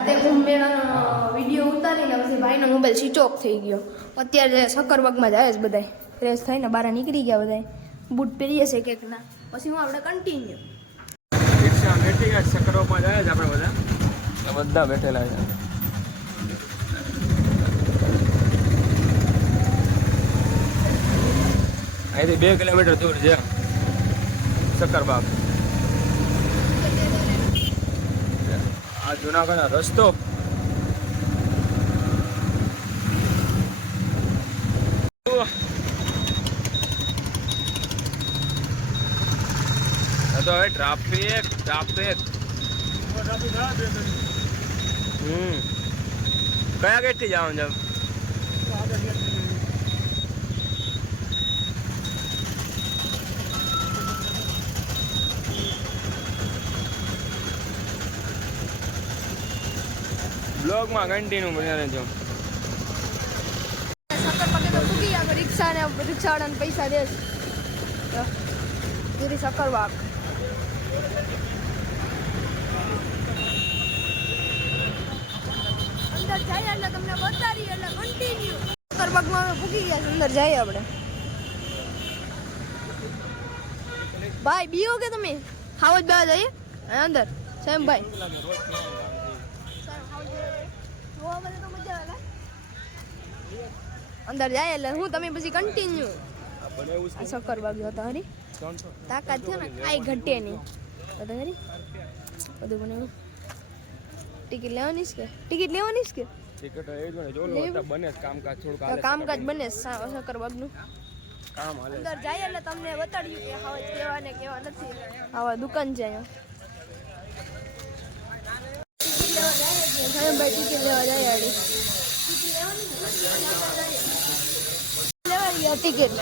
કુંભ મેળાનો વિડીયો ઉતારીને પછી ભાઈનો મોબાઈલ સ્વિચ ઓફ થઈ ગયો. અત્યારે સક્કરબાગમાં જાય છે બધા, ફ્રેશ થઈને બહાર નીકળી ગયા બધા, બૂટ પહેરીએ છે કેકના. પછી હું આપણે કન્ટિન્યુ રિક્ષા બેઠી ગયા, સક્કરબાગમાં જાય છે આપણે બધા બેઠેલા છે. અહીંથી 2 કિલોમીટર દૂર છે સક્કરબાગ. આ જુનાગઢનો રસ્તો તો હવે ટ્રાફિક કયા ગેટ થી જવાનું છે? બ્લોગમાં કન્ટિન્યુ બન્યા રહેજો. સક્કરબાગે તો પૂગી ગયા, રિક્ષાવાળાને પૈસા દે પૂરી સક્કરબાગ. અંદર જાય એટલે તમને બતાવી, એટલે કન્ટિન્યુ સક્કરબાગમાં અમે પૂગી ગયા છે. અંદર જઈએ આપણે. ભાઈ બીઓ કે તમે હાવજ બેવા જઈએ અંદર સેમ ભાઈ. અંદર જાય એટલે હું તમે પછી કન્ટિન્યુ સક્કરબાગ હતા. હરી તાકાત છે ને કાંઈ ઘટે નહીં. બધા હરી બધું બનાવ્યું. ટિકિટ લેવાની છે કે ટિકિટ ટિકિટ એ જો બને કામકાજ થોડું કામકાજ બને સક્કરબાગનું કામ હાલે. અંદર જાય એટલે તમને બતાડ્યું કે હવે કેવા ને કેવા નથી. આવા દુકાન છે અહીંયા. ભાઈ ટિકિટ લેવા જાય આડી લેવાની ટિકિટ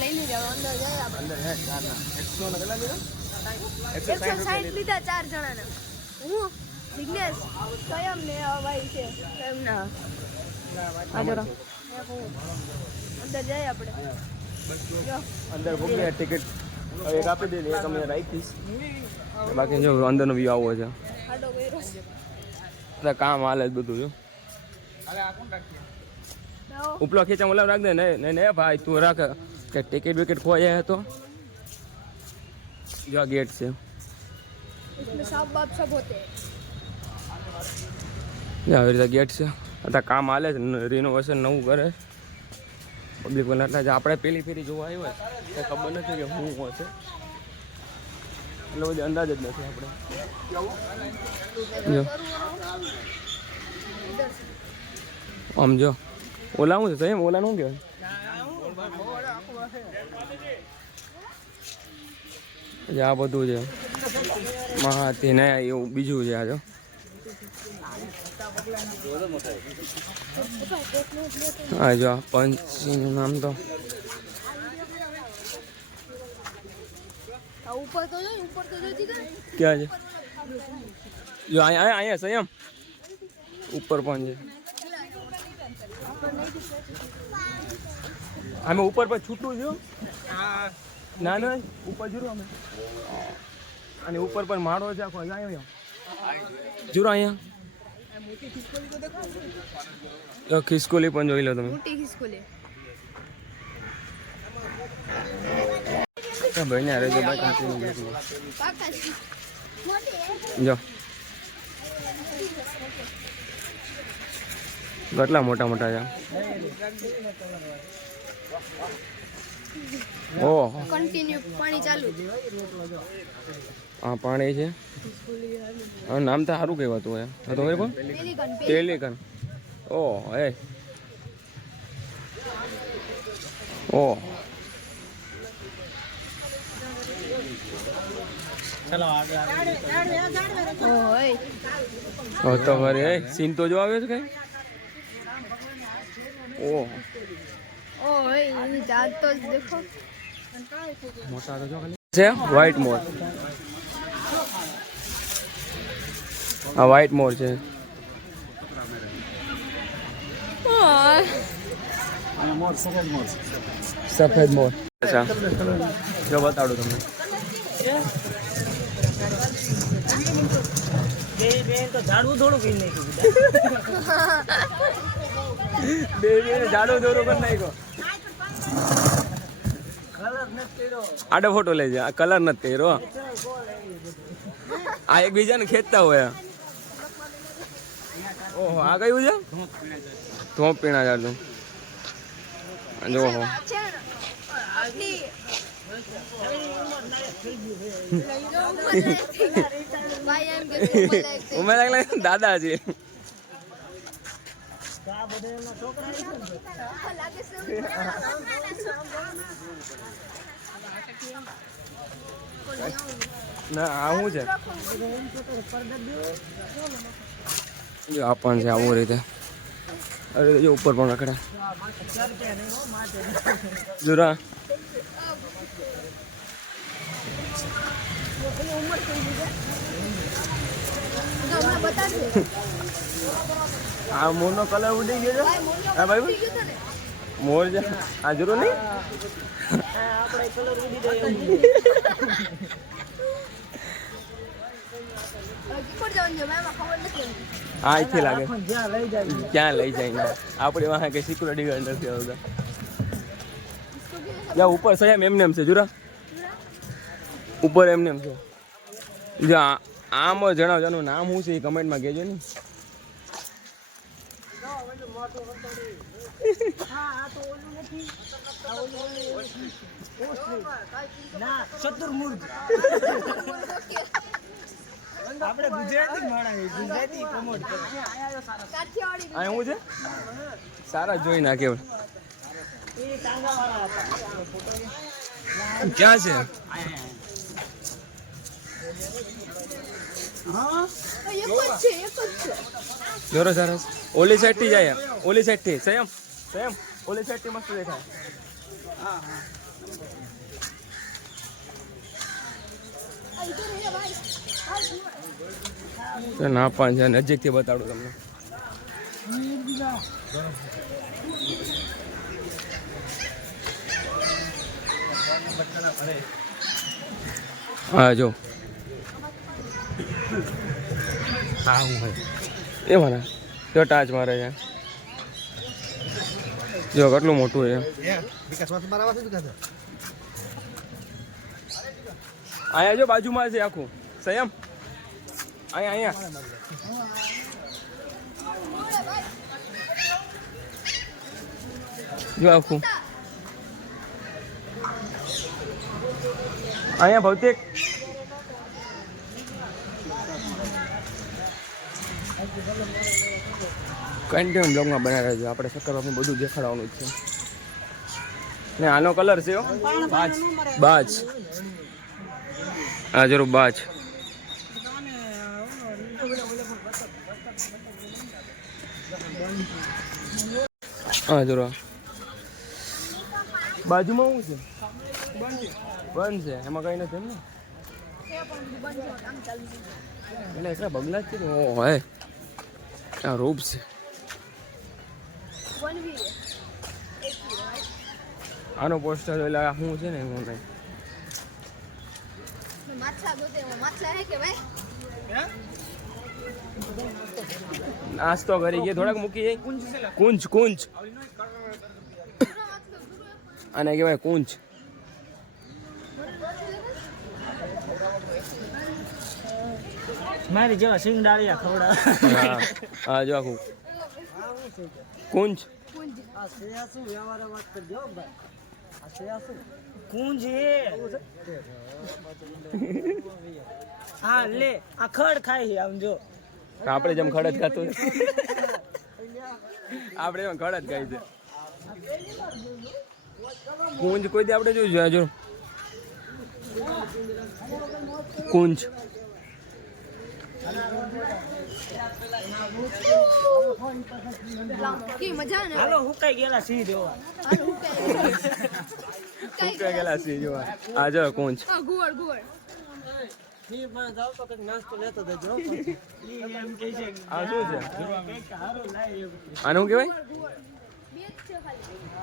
લઈ લીધી. અંદર જાય આપણે. 160 લીધા 4 જણાના. હું વિઘ્નેશ સ્વયં ને ભાઈ છે એમના આદરો. અંદર જાય આપણે. અંદર ભૂખ ટિકિટ એક આપી દે, એક અમે રાખીશ. બાકી જો અંદરનો વ્યૂ આવો છે. ખાડો કર્યો બધા કામ હાલે જ બધું. જો ઉપલો ખીચા ઓલા રાખ દે. નહીં ભાઈ તું રાખ કે ટિકિટ વિકેટ ખોવાઈ જાય તો જો ગેટ છે. સાફ બાપ સબ હોતે આવી રીતે ગેટ છે. અત્યારે કામ હાલે છે, રિનોવેશન નવું કરે પબ્લિક વાળા. એટલે આપણે પેલી ફેરી જોવા આવ્યા છે, ખબર નથી કે શું હશે, એટલે બધી અંદાજ જ નથી આપણે. જો આમ જો ઓલા શું છે? ઓલા શું કહેવાય? આ બધું છે મહાથી ને એવું બીજું છે. આ જો હા જો પંચનું નામ તો ઉપર તો ક્યાં છે? જો અહીંયા સંયમ ઉપર પણ છે. અમે ઉપર પર છૂટું છું. ના ના ઉપર જુરો અમે અને ઉપર પર માળો છે આખો. અહીંયા જુરો અહીંયા ખિસકોલી પણ જોઈ લો તમે. મોટી ખિસકોલી ભાઈ ને રેજો જો કેટલા મોટા મોટા છે. ઓહ કન્ટિન્યુ પાણી ચાલુ. હા પાણી છે. હા નામ તો સારું કહેવાતું હોય. હા તો બરાબર પેલિકન. ઓહ એ ઓહ તો ફરી સીન તો જો આવે છે કઈ. ઓહ મોટા તો જો છે વ્હાઈટ મોર. આ વ્હાઈટ મોર છે. સફેદ મોર. અચ્છા જો બતાડું તમને. તો ઝાડવું થોડું કરી નાખ્યું બે જાડો દોરો કરી નાખ્યો. આડો ફોટો લેજે. આ કલર નથી કર્યો. આ એકબીજાને ખેંચતા હોય. ઓહો આ કયું છે? ધોપ પીણા જાડું. જો હો ઉમેર લાગે દાદાજી. ના આ શું છે? જો આ પણ છે આવું રીતે. અરે જો ઉપર પણ રખડા જરા. આ મોર નો કલર ઉડી ગયો છે. હા ભાઈ મોર છે. આ જરૂર નહીં. હા અહીંથી લાગે ક્યાં લઈ જાય ને આપણે વાહ કે સિક્યુરિટી ગાર્ડ નથી આવતા. યા ઉપર સયામ એમને એમ છે જુરા. ઉપર એમને એમ છે. જો આમ જણાવજો આનું નામ શું છે એ કમેન્ટમાં કહેજો ને. આપણે ગુજરાતી માણસ ગુજરાતી પ્રમોટ કરે. આ શું છે? સારા જોઈ નાખે. ક્યાં છે? જોરો સરસ. ઓલી સાઈડ થી જાય. ઓલી સાઈડ થી સંયમ સંયમ ઓલી સાઈડ થી મસ્ત દેખાય. ના પણ છે નજીક થી બતાડું તમને. હા જો હા હું એ મારા જો ટાચ મારે છે. જો કેટલું મોટું છે. અહીંયા જો બાજુમાં છે આખું સંયમ. અહીંયા જો આખું અહીંયા ભૌતિક કન્ટિન્યુ બ્લોગમાં બનાવ્યા છે. આપણે શક્કરબાપનું બધું દેખાડવાનું જ છે ને. આનો કલર છે બાજ બાજ. હા જરૂર બાજ. હા જરૂર બાજુમાં શું છે? બંધ છે. એમાં કઈ નથી એમ ને. એટલે એટલા બગલા જ છે ને. ઓ હે આ રૂપ છે. આનો પોસ્ટર એટલે શું છે ને હું નહીં. નાસ્તો કરી ગયા થોડાક મૂકી જાય. કુંજ કુંજ આને કહેવાય કુંજ. મારી જેવા સિંગડાળિયા ખવડા. હા જો આખું કુંજ. કુંજ હા લે આ ખડ ખાય છે આમ જો. આપણે જેમ ખડ જ ખાતું. આપણે એમ ખડ જ ખાય છે. કુંજ કોઈ દી આપણે જોયું જો કુંજ. હાલો હુકાઈ ગયેલા સિંહ જોવા. હુકાઈ ગયેલા સિંહ જોવા. આ જો કુંજ. આ શું છે? આનું કહેવાય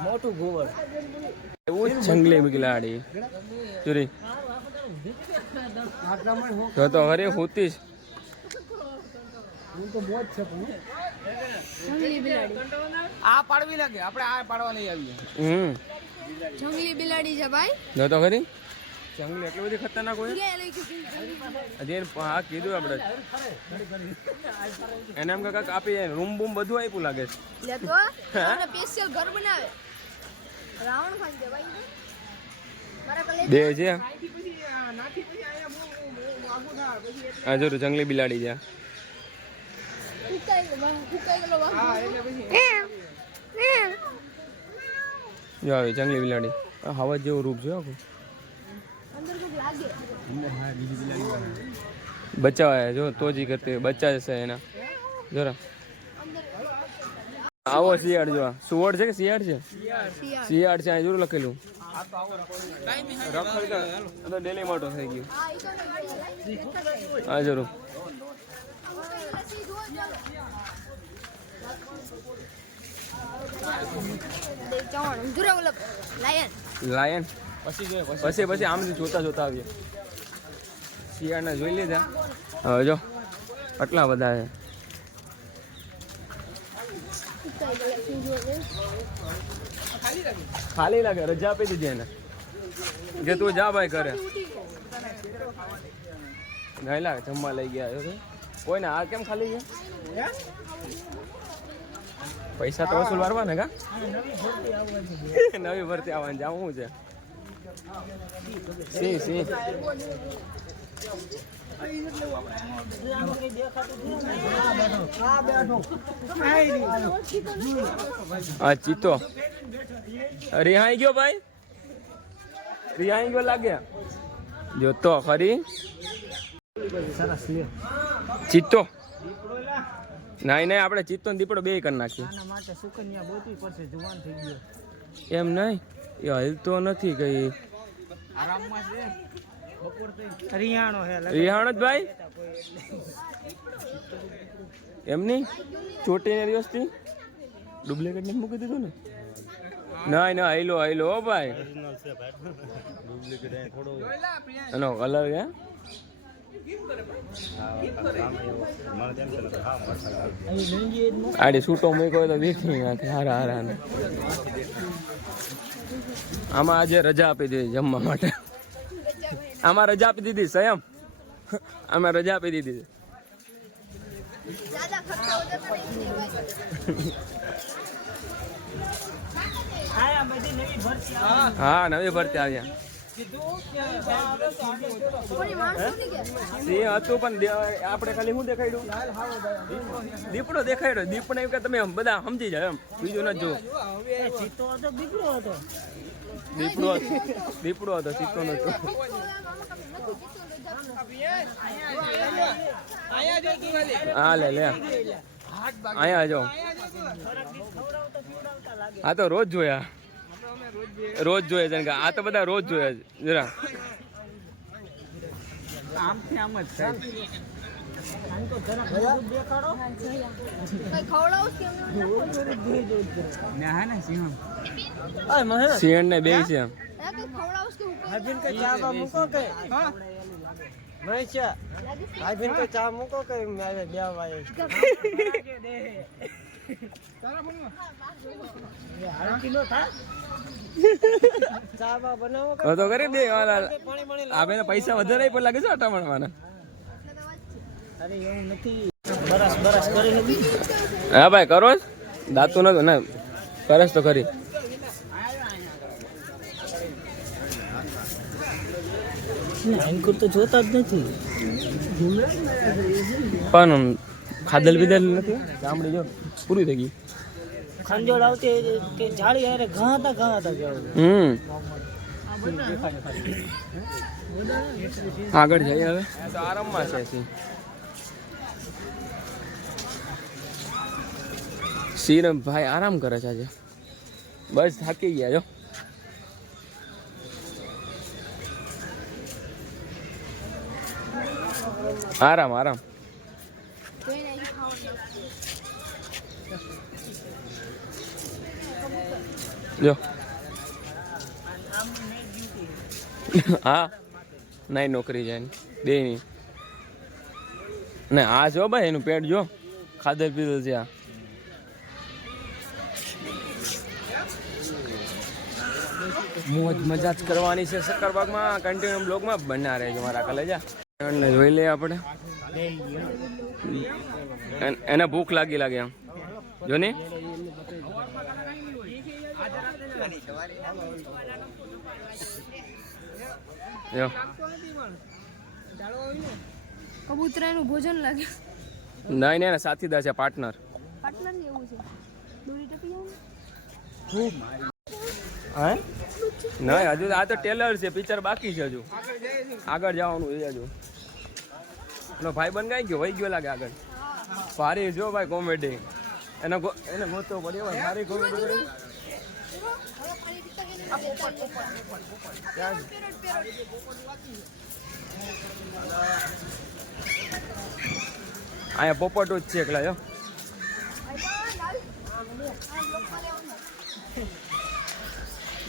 મોટું ગોવર. એવું જંગલી બિલાડી ચોરી તો હરે હોતી જ જંગલી બિલાડી આ પાડવી લાગે આપણે આ પાડવા લઈ આવીએ જંગલી બિલાડી છે ભાઈ. જો તો ખરી જંગલી એટલી બધી ખતરનાક હોય કે લઈ ગઈ જંગલી. હજી હા કીધું આપણે એને એમ કાંઈક આપી રૂમ બૂમ બધું આપ્યું લાગે છે. લે તો અને સ્પેશિયલ ઘર બનાવે. રાવણ ખાઈ દે ભાઈ. મારા કલે બે છે આ જો જંગલી બિલાડી છે ફૂકાઈ ગયેલો વાઘ. જો આવી જંગલી બિલાડી આ હવા જેવું રૂપ છે આખું. અંદર કઈક લાગે. બચ્ચા હોય જો તો જ કરતી બચ્ચા જશે એના જરા આવો શિયાળ જો સુવડ છે કે શિયાળ છે શિયાળ છે અહીં જરૂર લખેલું રખડ ડેલી મોટો થઈ ગયો હા જરૂર લાયન પછી આમ જોતા જોતા આવીએ શિયાળને જોઈ લીધા હવે જો આટલા બધા છે ખાલી લાગે રજા આપી દીધી એને કે તું જા ભાઈ કરે નહીં લાગે જમવા લઈ ગયા કોઈ ને આ કેમ ખાલી ગયા પૈસા તો વસૂલ વારવા ને કા નવી ભરતી આવવાની જાવું છે સી આ ચીતો રિહાઈ ગયો ભાઈ રિહાઈ ગયો લાગે જો તો ખરી ચીતો નહીં આપણે ચિત્તો ને દીપડો બે કરી નાખીએ એમ નહીં એ હલતો નથી કઈ રિયાણો હે રિહાણો જ ભાઈ એમ નહીં ચોટીને દિવસથી ડુપ્લિકેટ ને મૂકી દીધું ને નહીં ના આયલો હો ભાઈ એનો કલર હે આડી છૂટો મૂક્યો તો દેખી નાખે હારા ને આમાં આજે રજા આપી દીધી જમવા માટે આમાં રજા આપી દીધી સંયમ આમાં રજા આપી દીધી હા નવી ભરતી આવ્યા સિંહ હતું પણ આપણે ખાલી શું દેખાડ્યું દીપડો દેખાડ્યો દીપડો એમ કે તમે બધા સમજી જાય એમ બીજું ન જો દીપડો હતો ચિત્તો નતો હા લે અહીંયા જો આ તો રોજ જોયા છે કે આ તો બધા રોજ જોયા જરા સિંહ ને બે છે ચા મૂકો કે બે વાય તો કરી દે આ બેન પૈસા વધારે પણ લાગે છે આટા મળવાના હા ભાઈ કરો દાતું નતું ને કરસ તો ખરી તો જોતા જ નથી પણ ખાધેલ પીધેલ નથી ગામડી જો પૂરી થઈ ગઈ ખંજોળ આવતી કે જાળી હારે ઘા હતા આગળ જઈએ હવે તો આરામમાં છે સિંહ ભાઈ આરામ કરે છે આજે બસ થાકી ગયા જો આરામ જો હા નહીં નોકરી જાય બે ની ને આ જો ભાઈ એનું પેટ જો ખાધેલ પીધેલ છે આ. મોજ મજા જ કરવાની છે શક્કરબાગમાં. કન્ટિન્યુ બ્લોગમાં બના રહેજો મારા કલેજા. ને જોઈ લઈએ આપણે. એને ભૂખ લાગે આમ જો ને. કબૂતરાનું ભોજન લાગે. નહીં ને સાથીદાર છે, પાર્ટનર. પાર્ટનર એવું છે. દોરી ટપી જાવ. હા નહીં હજુ આ તો ટેલર છે, પિક્ચર બાકી છે હજુ. આગળ જવાનું છે હજુ. એનો ભાઈ બન ગાઈ ગયો, વહી ગયો લાગે આગળ. ભારી જો ભાઈ કોમેડી. એને ગોતવો પડે ભાઈ, સારી કોમેડી કરી. અહીંયા પોપટ જ છે એકલા જો.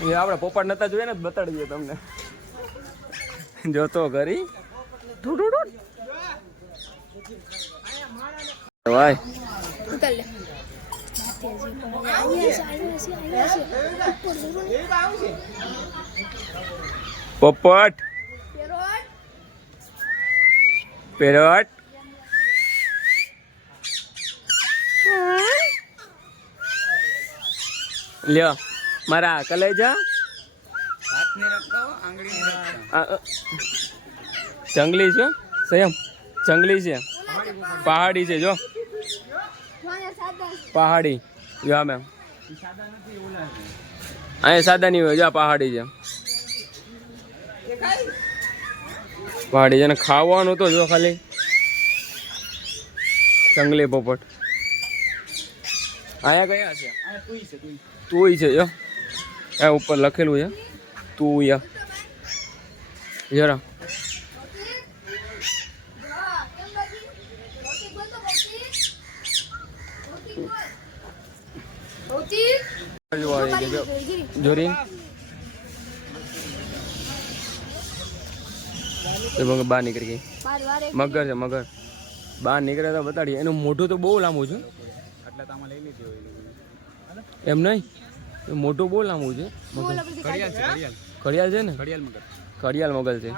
એ આપણે પોપટ નતા જોઈએ ને બતાડી દઈએ તમને. જોતો કરી ભાઈ ઉતાર લે. પોપટ પેરોટ લ્યો મારા કલેજા. જંગલી છે સંયમ, જંગલી છે, પહાડી છે જો, પહાડી જો. મેમ અહીંયા સાદા નહીં હોય જો, પહાડી છે, પહાડી છે. ને ખાવાનું તો જો ખાલી જંગલી પોપટ. અહીંયા કયા છે? તુંય છે જો, આ ઉપર લખેલું છે તુંય જરા. જોરી બહાર નીકળી ગઈ. મગર છે મગર, બહાર નીકળે તો બતાડીએ. એનું મોઢું તો બહુ લાંબુ છે. એમ નહીં, મોટું બહુ લાંબુ છે. ઘડિયાળ છે ને, ઘડિયાળ મગર છે.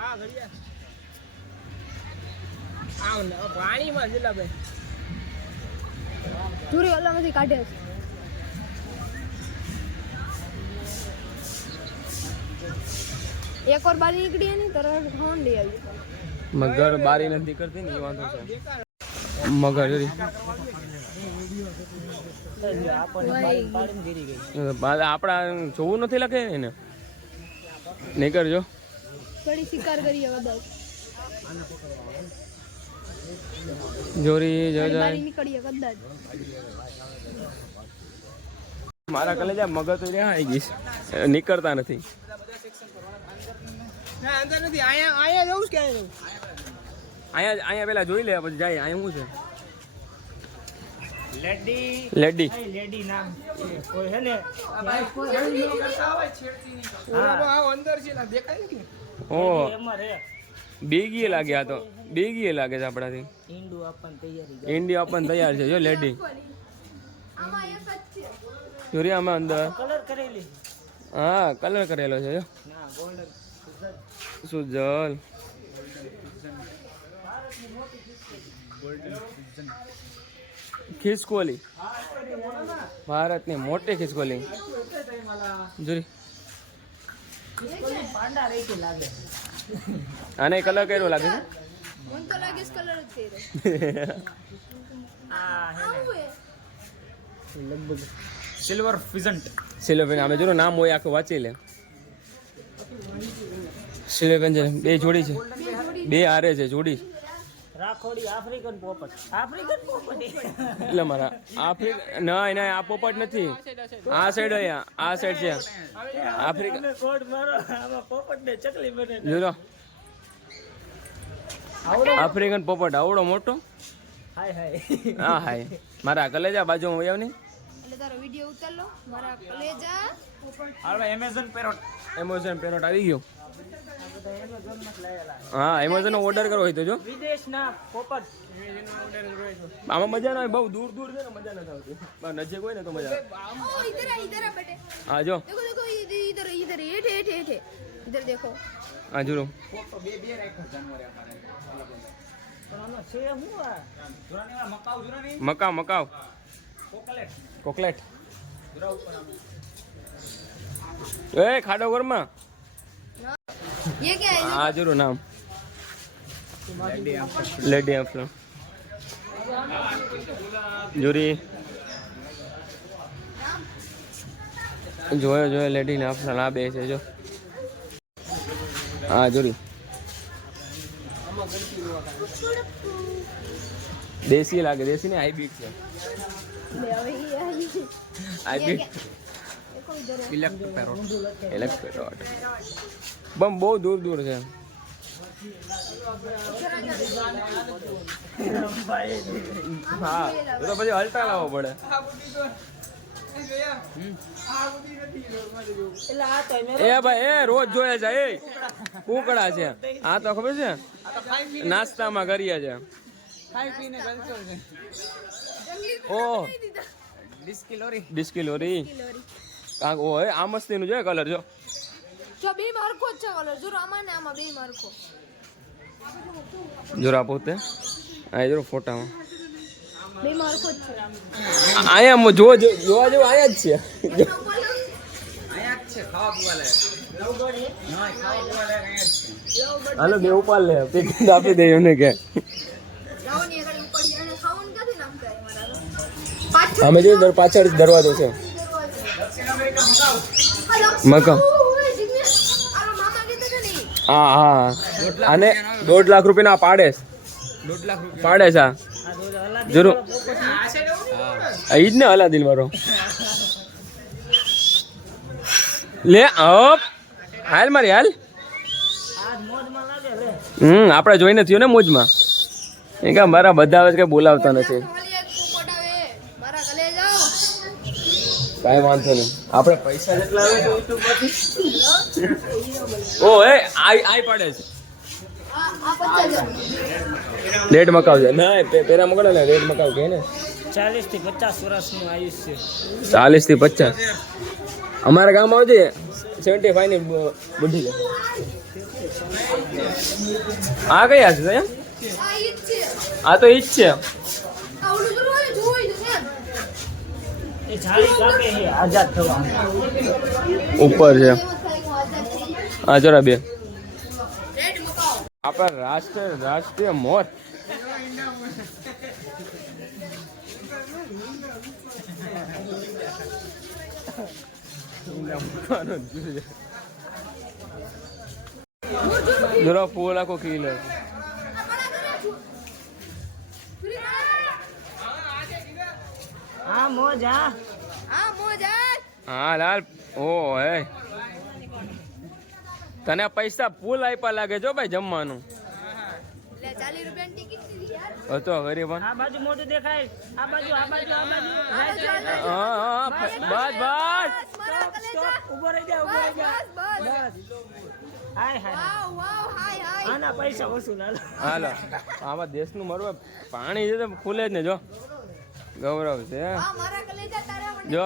એક વાર બારી નીકળી ને તરત ફોન લઈ આવી. મગર બારી નથી કરતી ને એ વાંધો છે. મગર આપડા જોવું નથી લાગે એને. નહીં કરજો શિકાર કરીએ કદાચ. જોરી નીકળીએ કદાચ. મારા કલેજા મગર તો રહ્યા આવી ગઈ, નીકળતા નથી. અહીંયા પેલા જોઈ લે પછી જાય. અહીંયા શું છે? લેડી નામ કોઈ હે ને ઓ બેગી લાગે. આ તો બેગી લાગે છે આપણાથી. ઈંડી આપણ તૈયાર છે જો લેડી. જોરી આમાં અંદર હા કલર કરેલો છે જો. સુજલ ખિસકોલી, ભારતની મોટી ખિસકોલી. જોરી આને કલર કર્યો લાગે છે. સિલ્વર ફિઝન્ટ. સિલ્વર અમે જો નામ હોય આખું વાંચી લે. સિલ્વર બે જોડી છે, બે હારે છે જોડી. રાખોડી આફ્રિકન પોપટ. આફ્રિકન પોપટ એટલે મારા આફ્રિકન નહીં નહીં, આ પોપટ નથી. આ સાઈડ અહીંયા આ સાઈડ છે આફ્રિકન. કોડ મારો આમાં પોપટ ને ચકલી બને. જોલો આફ્રિકન પોપટ આવડો મોટો. હાય હાય હા હાય મારા કલેજા બાજુ હું આવ્યો નહીં. એટલે તારો વિડિયો ઉતાર લો. મારા કલેજા પોપટ. Amazon parrot. એમેઝોન પેરોટ આવી ગયો. હા એમેઝોન ઓર્ડર કરો હોય તો જો વિદેશના પોપટ આમાં મજા ના આવે, બહુ દૂર દૂર છે ને મજા નથી આવતી, બસ નજીક હોય ને તો મજા આવે. ओ इधर आ बेटे હા જો देखो देखो इधर इधर हेठ हेठ हेठ इधर देखो હા જુઓ મકાવ મકાવ કોકલેટ એ ખાડો ઘરમાં ये क्या है હા જરૂર નામ લેડી આફ્લો જોરી જોયો જોયો લેડી ને આફ્લો આ બે છે જો હા જોરી દેશી લાગે, દેશી ને હાઈબ્રિડ છે. હાઈબ્રિડ देखो इधर है ઇલેક્ટ પેરોટ બમ બહુ દૂર દૂર છે. હા તો પછી હલતા લાવવો પડે. એ ભાઈ એ રોજ જોયા છે એ કુકડા છે આ તો ખબર છે નાસ્તામાં કરીએ છે. ઓ ડિસ્કિલોરી કાંક ઓ આ મસ્તી નું જોઈએ કલર જો જો બે માર્કો જ છે કલર જો આમાં ને આમાં બે માર્કો જોરા પોતે આ જો ફોટામાં બે માર્કો જ છે આયા જોવા જેવું આયા જ છે. હાલો બે ઉપાડ લે પેકેટ આપી દે એમને કે લાવો ની આગળ ઉપર અને ખાવાનું ક્યાંથી નામ કરે મારા પાછળ અમે જો પાછળ દરવાજો છે મકા હા હા અને 1.5 લાખ રૂપિયા પાડે પાડે છે જરૂર ઈ જ ને અલાદીન વાળો લે અપ હાલ મારી હાલ આપણે જોઈને થયો ને મોજમાં એ કે મારા બધા આવે કે બોલાવતા નથી મારા ગલે જાઓ કાંઈ વાંધો નહીં આપણે પૈસા જેટલા આવે તો યુટ્યુબ માંથી ઓ એ આઈ પાડે છે આ 50,000 રેડ મકાવ છે ના પેલા મકડે ને રેડ મકાવ કે ને 40 થી 50 વર્ષનું આયુષ્ય 40 થી 50 અમારા ગામમાં આવજે 75 ની બુઢી છે. આ કયા છે એમ આ ઈ જ છે આ તો ઈ જ છે આ ઓલું જોવા જોઈ દો ને એ જાળી કાપે છે આઝાદ થવા ઉપર છે હા જરા બે રેડ મકાઓ આપણા રાષ્ટ્રીય મોત જરા ફૂલ આખો કિલો હા મોજ હા આ મોજા હા લાલ ઓ હે તને પૈસા ફૂલ આપ્યા લાગે જો ભાઈ જમવાનું લે 40 રૂપિયાની ટિકિટ દીધી યાર હતો ગરીબન આ બાજુ મોઢું દેખાય આ બાજુ હા right, બસ બસ મારા કલેજા ઉભો રહી જા ઉભો રહી જા બસ હાય હાય વાવ વાવ હાય હાય આના પૈસા વસૂલ હાલો હાલો આમાં દેશનું મરવા પાણી છે તો ખુલે જ ને જો ગૌરવ છે આ મારા કલેજા તારા માટે જો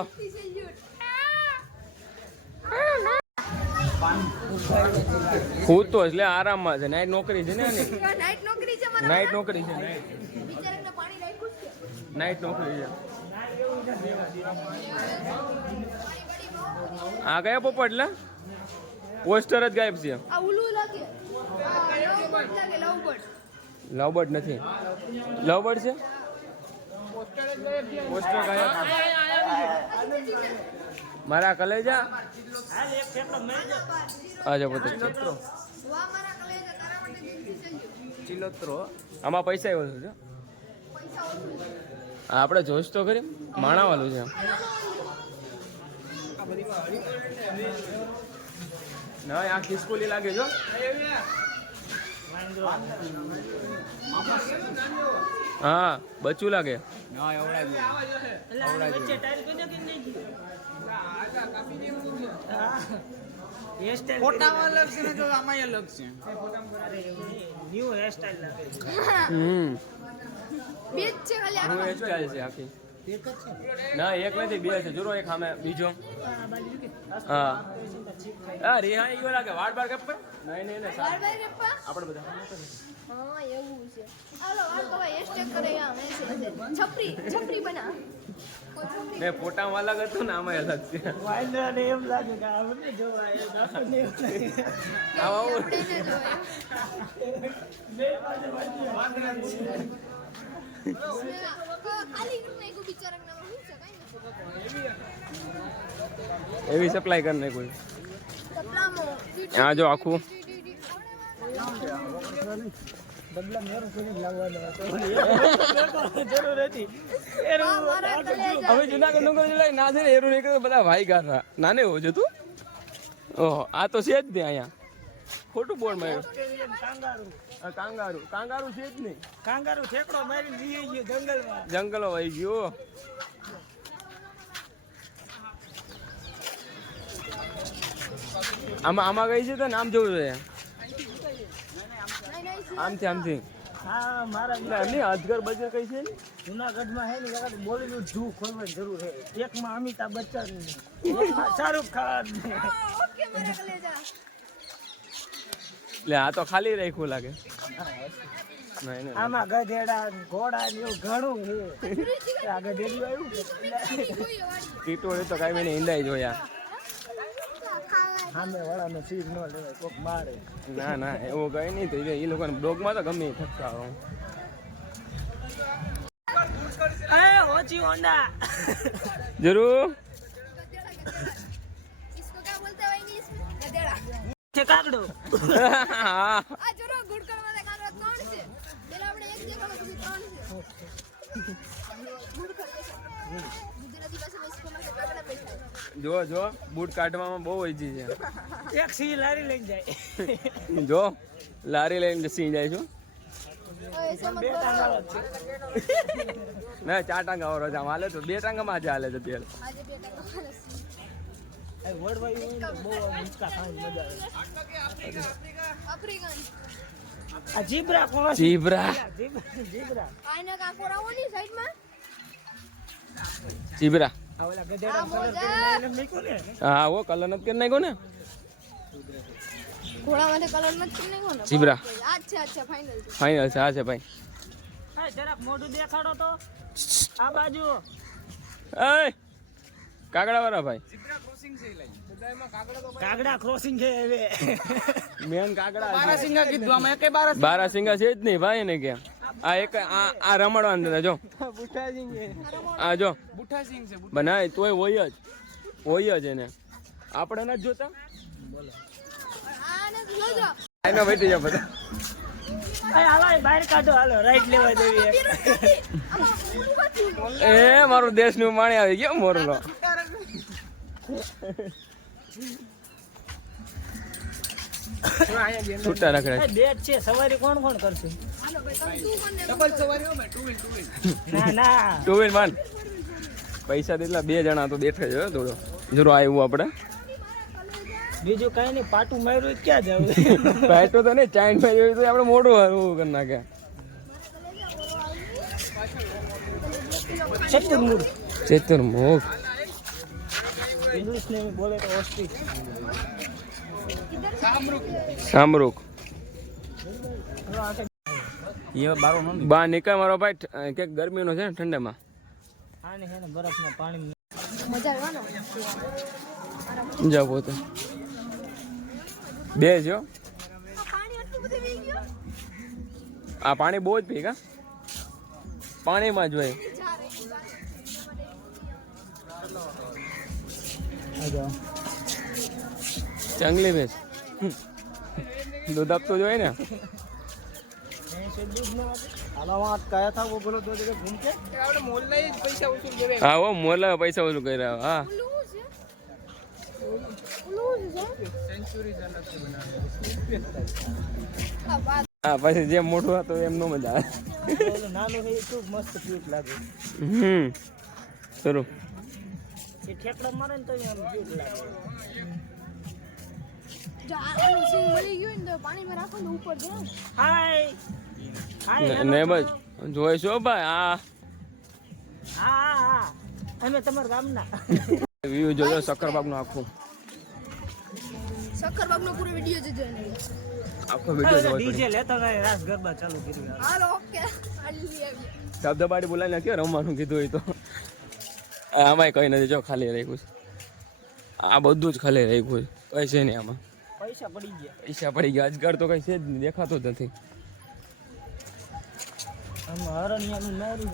ખુદ તો એટલે આરામમાં છે નાઈટ નોકરી છે ને એની નાઈટ નોકરી છે મારા નાઈટ નોકરી છે બિચારાને પાણી રાખ્યું છે નાઈટ નોકરી છે આ કયા પોપટ એટલે પોસ્ટર જ ગાયબ છે આ ઉલું લાગે લવબર્ડ લાગે લવબર્ડ લવબર્ડ નથી લવબર્ડ છે પોસ્ટર ગાયબ મારા કલેજા હાલ એક ફેફડો મેળ દે આજે પોતે ચિત્રો વાહ મારા કલેજા તારા માટે દિલથી સંજુ ચિલોત્રો આમાં પૈસા એવો છે પૈસા ઓછું છે આપણે જોઈશ તો ખરી માણાવાલું છે ના આ ખિસકોલી લાગે જો હા બચ્ચું લાગે એટલે વચ્ચે ટાઈલ કોઈ દે કે નહીં હેરસ્ટાઈલ ફોટામાં અલગ છે ને તો આમાં અલગ છે. ન્યુ હેરસ્ટાઈલ લાગે. બે જ છે ખાલી હું આખા. એ સ્ટાઈલ છે આખી ના એક નથી બે છે જોરો એક સામે બીજો હા હા રિહા ઈવો લાગે વાળ બાર કપ નહીં નહીં નહીં બાર બાર રપ્પા? આપણે બધા હા એવું છે. હાલો હાલ તો ભાઈ હેશટેગ કરે આમ એસે છપરી છપરી બના. કોઈ છપરી ને ફોટામાં અલગ હતું ને આમાં અલગ છે વાંદરાને એમ લાગે કે આ મને જોવા એ દાખલને એમ લાગે. આવા આવું આપણે ને જોયા. ખાલી કરીને એક બિચારા નામ હું છે કાઈ નથી. એવી સપ્લાય કરી ને કોઈ કપડામો આ જો આખું ડબલા મેરો કરીને લાવવાનો હતો. જરૂર હતી. મારા કલેજા હવે જુનાગઢ ડુંગર જિલ્લા ના છે ને એરું નીકળે બધા ભાઈ ગારા નાને હો છે તું ઓહો આ તો છે જ નહીં અહીંયા ખોટું બોર્ડ માર્યું ઓસ્ટ્રેલિયન કાંગારૂ. આ કાંગારું કાંગારું છે જ નહીં કાંગારૂ ઠેકડો મારીને વી ગયો જંગલમાં. જંગલો વહી ગયો આમાં ગઈ છે તો નામ જોવું જોઈએ આમથી આમથી હા મારા એટલે એમની અજગર બજર કઈ છે ને જુનાગઢમાં હે ને જગત બોલીવુડ ઝૂ ખોલવાની જરૂર છે. એકમાં અમિતાભ બચ્ચન, એકમાં શાહરુખ ખાન. ઓકે મારા કલેજા. એટલે આ તો ખાલી રાખ્યું લાગે નહીં નહીં આમાં ગધેડા ને ઘોડા ને એવું ઘણું છે. આ ગધેડું આવ્યું ટીટોળી તો કાંઈ મેં ઈંડાઈ જોયા સામે વાળાનો ચીજ ન લેવાય કોક મારે. ના ના એવું કઈ નહીં તો એ લોકોને બ્લોગમાં તો ગમે થતા એ ઓછી હોન્ડા. જરૂર इसको क्या बोलते हैं इंग्लिश में? गधेड़ा. છે કાગડો. હા આ જરો ગુડકણ માં કાનો 3 છે. પેલા આપણે એક દેખાડો પછી 3 છે. ગુડકણ છે. ગુજરાતી ભાષામાં इसको માં કાગડા બેઠા. જો જો બૂટ કાઢવામાં બહુ ઈજી છે એક સી લારી લઈ જાય. જો લારી લઈને સી જાય છું ઓય એસે મત બે બોલો. ટાંગાળો છે. ના 4 ટાંગા વાળો છે આમ હાલે તો 2 ટાંગામાં જ હાલે છે તેલ આજે બે ટાંગા એ વડવાઈ હોય ને બહુ આમ હિંચકા ખાવાની મજા આવે. આફ્રિકન. આ જીબ્રા કોણ છે? ચીબરા જીબ્રા. આને કા કોરાવોની સાઈડ માં. ચીબરા આ ઓલા ગધેડા આ કલર મોજા. કરીને મૂક્યો ને. હા વો કલર નથી કરી નાખ્યો ને ઘોડા માટે કલર નથી નાખ્યો ને. ચીબરા અચ્છા ફાઇનલ છે. ફાઇનલ છે આ છે ભાઈ હા જરાક મોઢું દેખાડો તો. આ બાજુ એ કાગડા વાળા ભાઈ કાગડા ક્રોસિંગ છે હવે. મેન કાગડા બારાસિંગા કીધું આમાં એકે બારાસિંગા. બારાસિંગા છે જ નહીં ભાઈ ને કે આ એક આ રમડવાનું જો બુઠાજી છે. આ જો બુઠાસિંગ છે. બનાય તોય હોય જ એને આપણે નથી જોતા આને જોજો. એનો બેઠી જા બધા એ હાલો એ બહાર કાઢો હાલો રાઈટ લેવા દેવી એક. આમાં ઊંઘવા થયું. એ મારું દેશનું માણી આવી ગયો મોરલો છૂટા રખડે એ બેટ છે સવારી કોણ કોણ કરશે? હાલો ભાઈ તમે શું કોને ડબલ સવારી હોય ને, ટુ વ્હીલ. ના ના ટુ વ્હીલ માન પૈસા તેટલા 2 જણા તો બેઠે જ થોડો જરો આવ્યું આપણે બીજું કઈ નહીં પાટું માર્યું ક્યાં જાવ. પાટો તો નહીં ચાઇન માં જોયું તો આપણે મોઢું હરવું કરી નાખે ચતુર્મુર ચતુર્મુખ ઇંગ્લિશ ને બોલે તો ઓસ્ટ્રીચ. સામરૂખ ये बारो नो બા નીકળ મારો ભાઈ કે ગરમીનો છે ને ઠંડામાં આને હે ને બરફના પાણી મજા આવવાનો. જાવ પોતે બે જો પાણી આટલું બધું વી ગયું. આ પાણી બહુ જ પી કા પાણીમાં જ હોય જંગલી ભેંસ દૂધ આપતો જોઈએ ને કયા था वो बोलो 2 जगह घूम के. આપણે મોલ્લા જ પૈસા વસૂલ કરે. હા ઓ મોલા પૈસા ઓછું કરી રહ્યા હા ઓલું છે. ઓલું છે. સેન્ચુરી અલગ છે બનાવેલી. આ વાત. હા પછી જેમ મોટું હતું એમ નો મજા આવે ઓલું નાનું છે એ ખૂબ મસ્ત ક્યુટ લાગે. શરૂ એ ઠેકડા મારે ને તો આમ ક્યુટ લાગે. જો આનું સિંગ મળી ગયું ને તો પાણીમાં રાખો ને ઉપર જાય હાય હાય ને બસ જોઈશો ભાઈ આ હા હા અમે તમારા ગામના વ્યૂ જોજો સક્કરબાગનું આખું શક્કરબાગનો પૂરો વિડિયો જોજો ને આખો વિડિયો જોવો ડીજે લેતો ગઈ રાસ ગરબા ચાલુ કરી હાલો ઓકે આલી આવી શબ્દબાડી બોલાવી નાખ્યો રમવાનું કીધું હોય તો આમાંય કઈ નથી જો ખાલી રાખ્યું છે આ બધું જ ખાલી રાખ્યું છે કઈ છે નહીં આમાં પૈસા પડી ગયા પૈસા પડી ગયા અજગર તો કઈ છે જ નહીં દેખાતો જ નથી આમાં હરણિયાનું માર્યું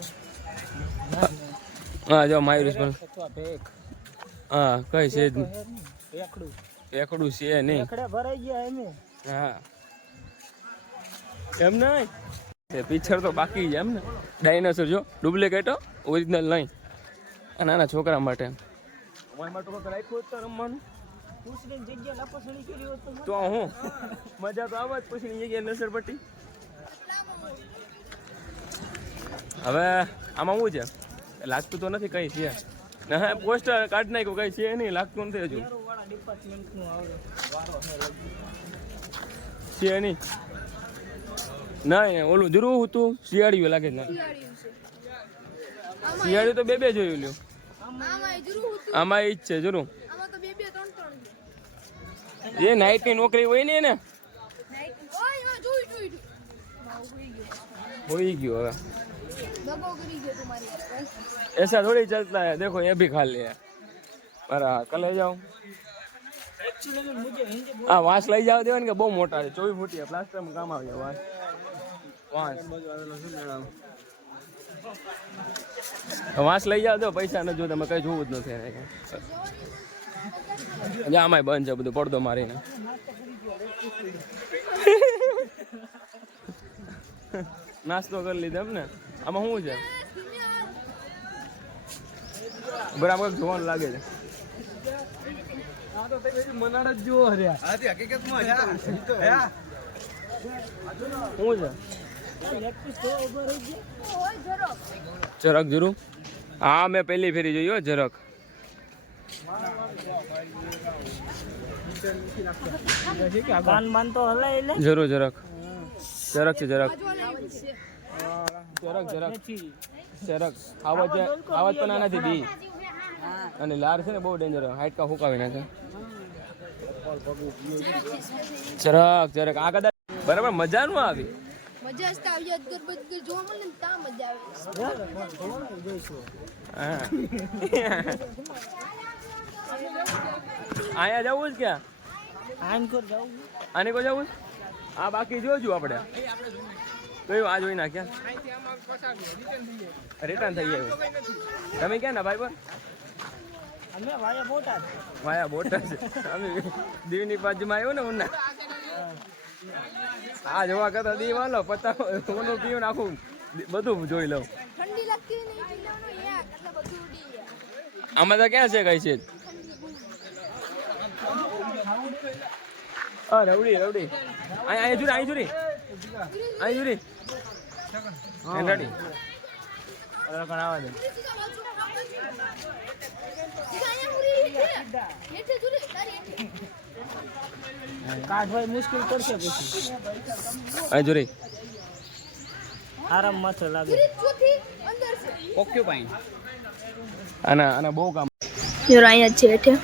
હા જો માયુસ પણ અથવા ઢેક હા કઈ છે જ નહીં એકડું એકડું છે નહીં એકડે ભરાઈ ગયા એમે હા એમ નહીં એ પિક્ચર તો બાકી છે એમ ને ડાયનાસોર જો ડુપ્લિકેટો ઓરિજિનલ નહીં આ નાના છોકરા માટે અમારા માટે કોઈ રાખ્યું તો રમવાનું પૂછડીની જગ્યા લપસણી કરી હોત તો હું મજા તો આવે જ પછી જગ્યાએ નસરપટ્ટી હવે આમાં શું છે લાગતું તો નથી કઈ છે ના હા પોસ્ટર કાઢી નાખ્યું કઈ છે નહીં લાગતું નથી હજુ વાળા ડિપાર્ટમેન્ટનું આવે વારો છે નહીં ના ઓલું જરૂર હતું શિયાળીઓ લાગે છે શિયાળિયું છે શિયાળી તો બે જોયું લ્યો આમાં જરૂર હતું આમાં ઈ જ છે જરૂર આમાં તો બે ત્રણ એ નાઇટ ની નોકરી હોય ને એને નાઈટ ઓય જોઈ જોઈ માવ હોઈ ગયો હોઈ ગયો હવે દગો કરી ગયો તમારી યાર ऐसा थोड़ी चलता है देखो ये भी खा लिया पर कल ले जाओ एक्चुअली में मुझे हिंदी हाँ वास लई जाओ देवन के बहुत मोटा है 24 फूट है प्लास्टर में काम आ गया वास વાસ લઈ જાવ તો પૈસા ન જો તમે કઈ જોવું જ નથી આમાંય બંધ છે બધું પડદો મારીને નાસ્તો કરી લીધો એમ ને આમાં શું છે બરાબર જોવાનું લાગે છે મનાડ જ જુઓ હર્યા શું છે જરાક જરૂર હા મેં પહેલી ફેરી જોયો જરાક કાન બાન તો હલાય લે જરૂર જરાક જરાક છે જરાક જરાક આવાજ પણ આનાથી બી અને લાર છે ને બહુ ડેન્જર હાઈટકા ફૂકાવી નાખે જરાક આ કદાચ બરાબર મજા નું આવી મજા જ આવી અજગર બજગર જોવા મળે ને તા મજા આવે અહીંયા જવું જ ક્યાં આનકોર જાવ આને કો જવું આ બાકી જોજો આપણે કયું આ જોઈ નાખ્યા રિટર્ન થઈ ગયું તમે ક્યાં ના ભાઈ પર અમે વાયા બોટાદ બોટા છે અમે દીવની બાજુમાં આવ્યો ને ઉના આ જોવા કરતા દીવ હાલો પતા ઓનું પીવું આખું બધું જોઈ લઉં ઠંડી લાગતી નહીં પીલાનો યાર એટલે બધું ઉડી ગયા આમાં તો ક્યાં છે કઈ છે રવડી અહીં જુરી રેડી આવા દે કાઢવાય મુશ્કેલ પડશે પછી અહીં જુરી આરામ માથે લાગે અંદર છે ઓક્યુપાઈન આના બહુ કામ જોર અહીંયા છે હેઠે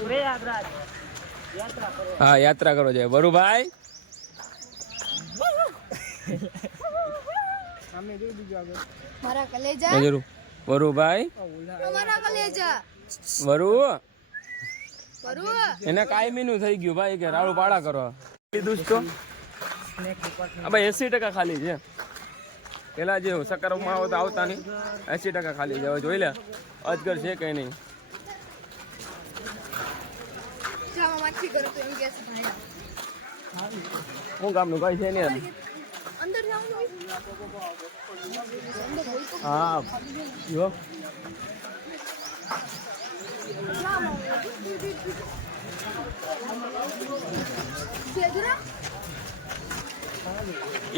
પ્રયાગરાજ યાત્રા કરો હા યાત્રા કરો જાય વરુભાઈ અમે જોઈ દીધું આગળ મારા કલેજા જરૂર વરુભાઈ મારા કલેજા વરુ પરુ એને કાયમીનું થઈ ગયું ભાઈ કે રાડું પાડા કરો લીધું તો ભાઈ 80% ખાલી છે પેલા જે સકારાત્મક આવો તો આવતા નહીં 80% ખાલી છે હવે જોઈ લે અજગર છે કઈ નહીં ચામાં માછી કરો તો એમ કે છે ભાઈ હું કામનું કઈ છે નહીં અંદર જાઉં હા જો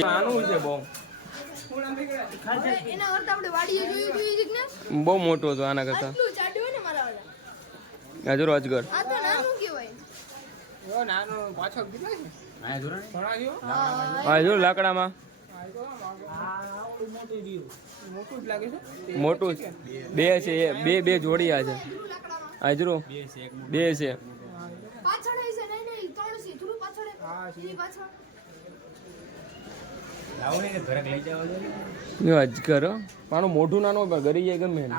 આનું છે બહુ એના કરતા આપણે વાડીએ જોયું ને બહુ મોટો હતો આના કરતા આટલું ચાડ્યું હોય ને મારા વાળા હજુ અજગર આ તો નાનું તો નાનો પાછો કેટલા છે ઘણા છે હા જો લાકડામાં મોટું જ લાગે છે મોટું છે. બે છે બે જોડિયા છે હાજરો બે છે. પાછળ છે નહીં ત્રણ છે થોડું પાછળ એની પાછળ જો અજગર હો. પાનું મોઢું નાનું પણ ગરી જાય ગમે એને.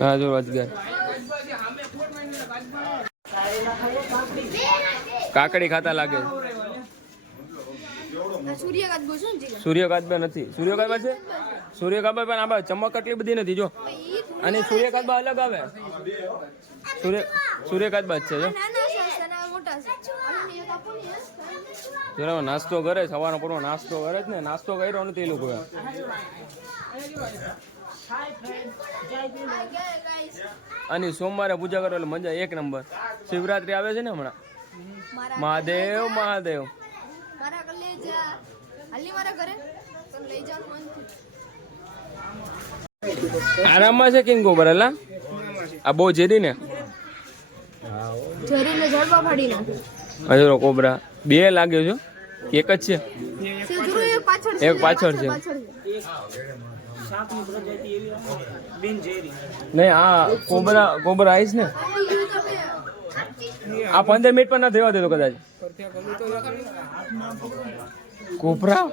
હા જો અજગર કાકડી ખાતા લાગે છે. સૂર્યકાંત બોલ શું જીગર સૂર્યકાંતબા નથી. સૂર્યકાંતબા છે સૂર્યકાંતબા પણ આમાં ચમક એટલી બધી નથી જો. અને સૂર્યકાંતબા અલગ આવે. સૂર્યકાંતબા જ છે જો. નાના છે નાના મોટા છે અને એક આપો ને જરા નાસ્તો કરે સવારનો પૂરો નાસ્તો કરે જ ને. નાસ્તો કર્યો નથી એ લોકોએ. અને સોમવારે પૂજા કરો એટલે મજા એક નંબર. શિવરાત્રી આવે છે ને હમણાં. મહાદેવ મહાદેવ મારા ઘરે લઈ જા હાલી મારા ઘરે તો લઈ જાવ મન આરામમાં છે કિંગ ગોબર અલા. આ બહુ જેરી ને જરીને જડવા ફાડી નાખે હજરો કોબરા બે લાગ્યો છો એક જ છે. સેજરો એક પાછળ એક પાછળ છે. સાપની પ્રજાતિ એવી બિનઝેરી નહીં આ કોબરા આઈસ ને આ 15 મિનિટ પણ ના થવા દેતો કદાચ. કોબરા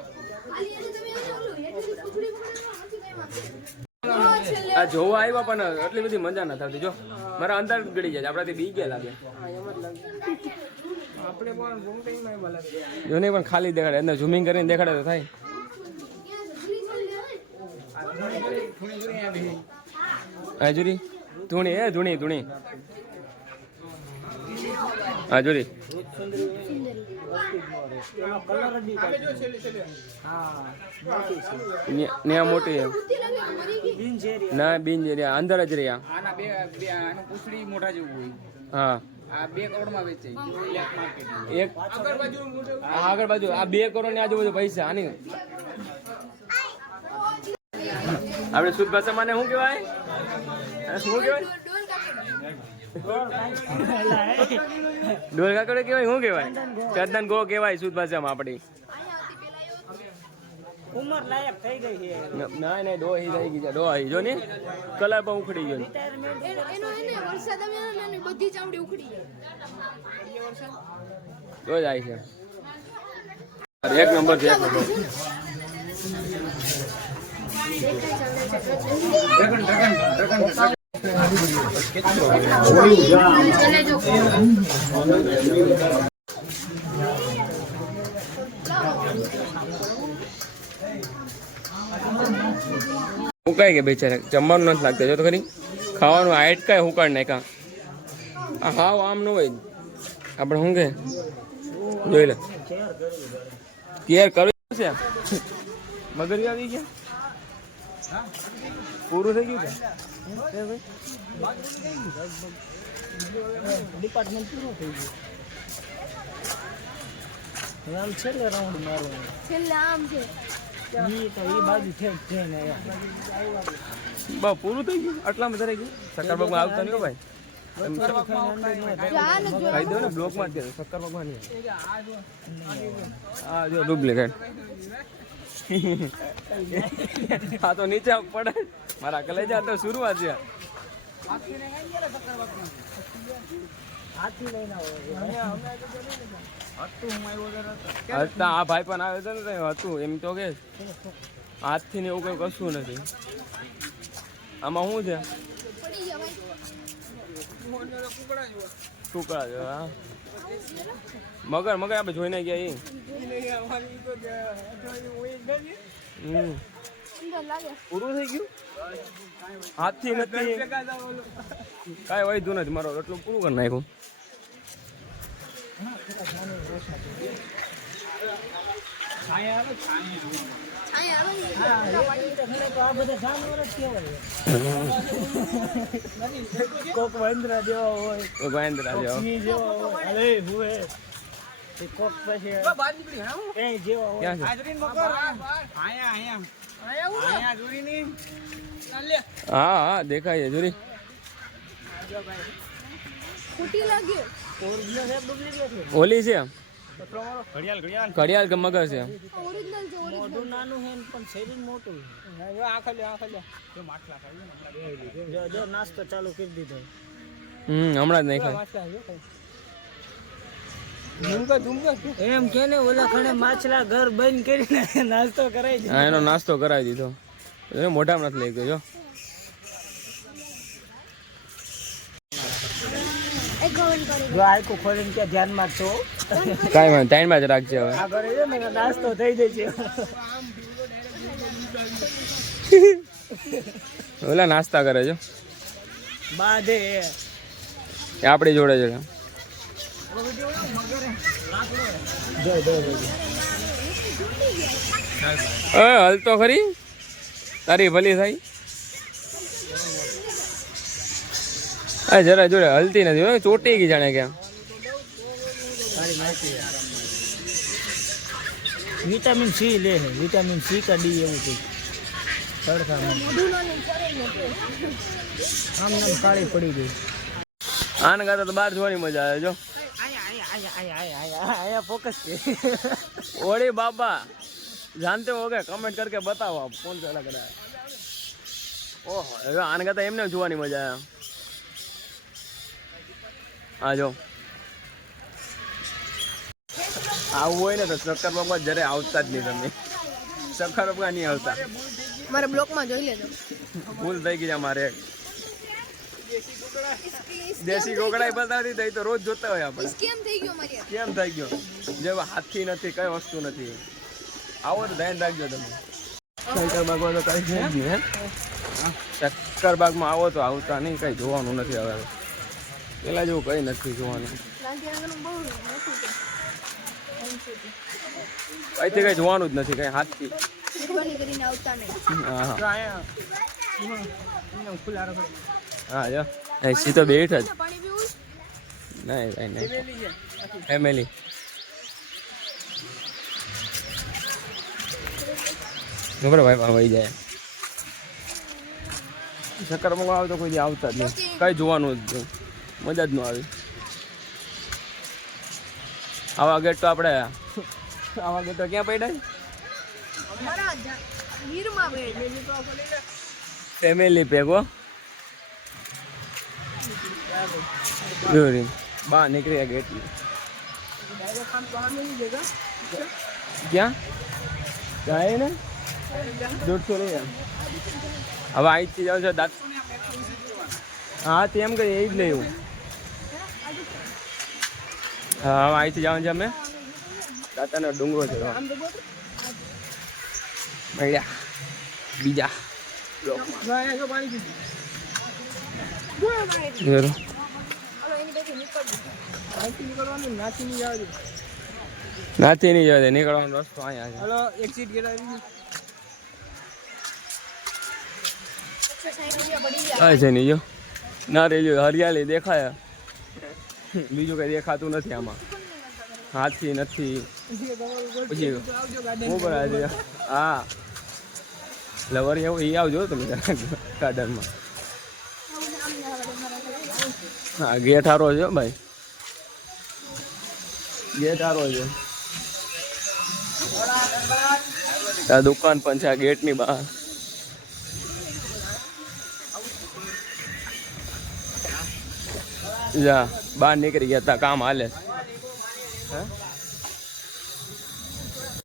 આ જોવા આવ્યા પણ એટલી બધી મજા ના થતી જો. મારા અંદર ગળી જાય આપણાથી બી ગયા લાગે આપણે પણ બહુ ટાઈમ માં લાગે જો નહીં પણ ખાલી દેખાડે અંદર ઝૂમિંગ કરીને દેખાડે તો થાય. હાજુરી ધૂણી ધૂણી હાજુરી ત્યાં મોટી ના બિનજેરી અંદર જ રહ્યા. આના બે આનું પૂછડી મોટા જેવું હોય હા આ 2 કરોડમાં વેચાય બ્લેક માર્કેટ એક આગળ બાજુ આગળ બાજુ આ 2 કરોડ ની આજુબાજુ પૈસા આની આપણે શુદ્ધ ભાષામાં શું કહેવાય શું કહેવાય ડોલ કાકડો કહેવાય શું કહેવાય ચંદન ગો કહેવાય શુદ્ધ ભાષામાં આપણી. ઉંમર લાયક થઈ ગઈ છે ના નહીં ડોહી થઈ ગઈ છે ડોહી જો ને કલર પણ ઉખડી ગયો. એનો એને વરસાદ આવ્યો ને બધી ચામડી ઉખડી તો જાય છે એક નંબર છે એક નંબર. હુકાય કે બેચારા જમવાનું નથી લાગતું જો તો ખરી. ખાવાનું હાઈટ કાંઈ હુકાડ નાખા. આ હાવ આમ ન હોય આપણે શું કે જોઈ લે કેર કરવી છે. મગર આવી ગયા પૂરું થઈ ગયું કે ડિપાર્ટમેન્ટ પૂરું થઈ ગયું આમ છેલ્લે રાઉન્ડ મારવાનો છેલ્લે આમ છે ઈ તો ઈ બાજુ છે જ છે ને બા પૂરું થઈ ગયું આટલામાં ધરાઈ ગયું. સક્કરબાગમાં આવતા નહીં હો ભાઈ. કહી દો ને બ્લોકમાં જ કે સક્કરબાગમાં નહીં. હા જો ડુપ્લિકેટ આ તો નીચે પડે મારા કલેજા તો શરૂઆત છે. હાથી લઈને હતા આ ભાઈ પણ આવે છે ને હતું એમ તો કે હાથથી ને એવું કઈ કશું નથી. આમાં શું છે ટુકડા છે. હા મગર આપણે જોઈને ગયા એ પૂરું થઈ ગયું. હાથથી નથી કાંઈ વાંધો નથી મારો એટલું પૂરું કરી નાખ્યું. કોક વાંદરા જેવા હોય વાંદરા જેવા સિંહ જેવા હોય અરે હુએ એ કોક પછી બહાર નીકળી હા કઈ જેવા હોય ક્યાં છે? હાજરીન મકર આયા જોરીની હા હા દેખાય છે જોરી. ખોટી લાગે ઓરિજિનલ છે ડુપ્લિકેટ છે ઓલી છે તો તમારો ઘડિયાળ ઘડિયાળ કે મગર છે ઓરિજિનલ છે ઓરિજિનલ મોઢું નાનું છે ને પણ શરીર મોટું છે જો આખો લે જો માટલા ખાઈ જો નાસ્તો ચાલુ કરી દીધો હમણાં જ નહીં ખાય એમ કે ને ઓલા ખણે માછલા ઘર બંધ કરીને નાસ્તો કરાવી દીધો હા એનો નાસ્તો કરાવી દીધો મોઢામાં નથી લઈ ગયો જો એક ગવન કરી જો આખું ખોલીને કે ધ્યાનમાં છો કાંઈ વાંધો ટાઈમમાં જ રાખજે હવે આ કરે છે ને નાસ્તો થઈ જશે ઓલા નાસ્તા કરે છે બાધે એ આપણી જોડે છે હલ તો ખરી તારી ભલી થાય હા જરા જોડે હલતી નથી હો, ચોટી ગઈ જાણે ક્યાં વિટામિન સી લે છે વિટામિન સી કા ડી એવું કંઈક તડકામાં આમ નામ કાળી પડી ગઈ આને ગાતા તો બહાર જોવાની મજા આવે જો આયા ફોકસ કે ओरे बाबा जानते हो गए कमेंट करके बताओ आप कौन सा लग रहा है ओहो હવે આને કરતા એમને જોવાની મજા આવે આ જો આવું હોય ને તો શક્કર બાબા જરે આવતા જ નહીં તમે શક્કર બાબા નહીં આવતા મારા બ્લોકમાં જોઈ લેજો ભૂલ થઈ ગઈ અમારે દેશી ગોગડાઈ બતાવી દઈ તો રોજ જોતા હોય આપણે કેમ થઈ ગયો મારી કેમ થઈ ગયો જે હાથી નથી કઈ વસ્તુ નથી આવો તો ધ્યાન રાખજો તમે શંકર બાગમાં તો કઈ છે જ નહીં શક્કર બાગમાં આવો તો આવતા નહીં કઈ જોવાનું નથી હવે પેલા જેવું કઈ નથી જોવાનું ગાંધીનગરનું બહુ નથી કઈથી કઈ જોવાનું જ નથી કઈ હાથથી મહેરબાની કરીને આવતા નહીં હા આયા ખુલ્લા રાખો હા જો એ સીધો બેઠ જ પાણી પીવું નહીં કઈ નહીં ફેમિલી બરાબર ભાઈ વહી જાય ચક્કરમાં આવે તો કોઈ દી આવતા જ નહીં કઈ જોવાનું જ નહીં મજા જ ન આવી આવા ગેટ તો આપણે આવા ગેટ તો ક્યાં પડ્યા અમારા વીરમાં બેઠ ફેમિલી ભેગો બહાર નીકળી ગયા ગેટ ક્યાં જાય ને 150 લઈ હવે અહીંથી જાઉં છે દાંત હા તેમ કઈ એ જ લેવું હા હવે અહીંથી જવાનું છે અમે દાતાનો ડુંગરો છે મળ્યા બીજા નાથી નહીં જવા દે નીકળવાનો રસ્તો અહીંયા છે હલો એક સીટ ગેટ આવી હા છે નહીં જો ના રેજો હરિયાળી દેખાય બીજું કઈ દેખાતું નથી આમાં હાથી નથી પછી ઉપર આજે હા લવર એવું એ આવજો તમે ગાર્ડનમાં હા ગેટ હારો છે ભાઈ ગેટ હારો છે આ દુકાન પણ છે આ ગેટની બહાર જા બહાર નીકળી ગયા તા કામ હાલે હા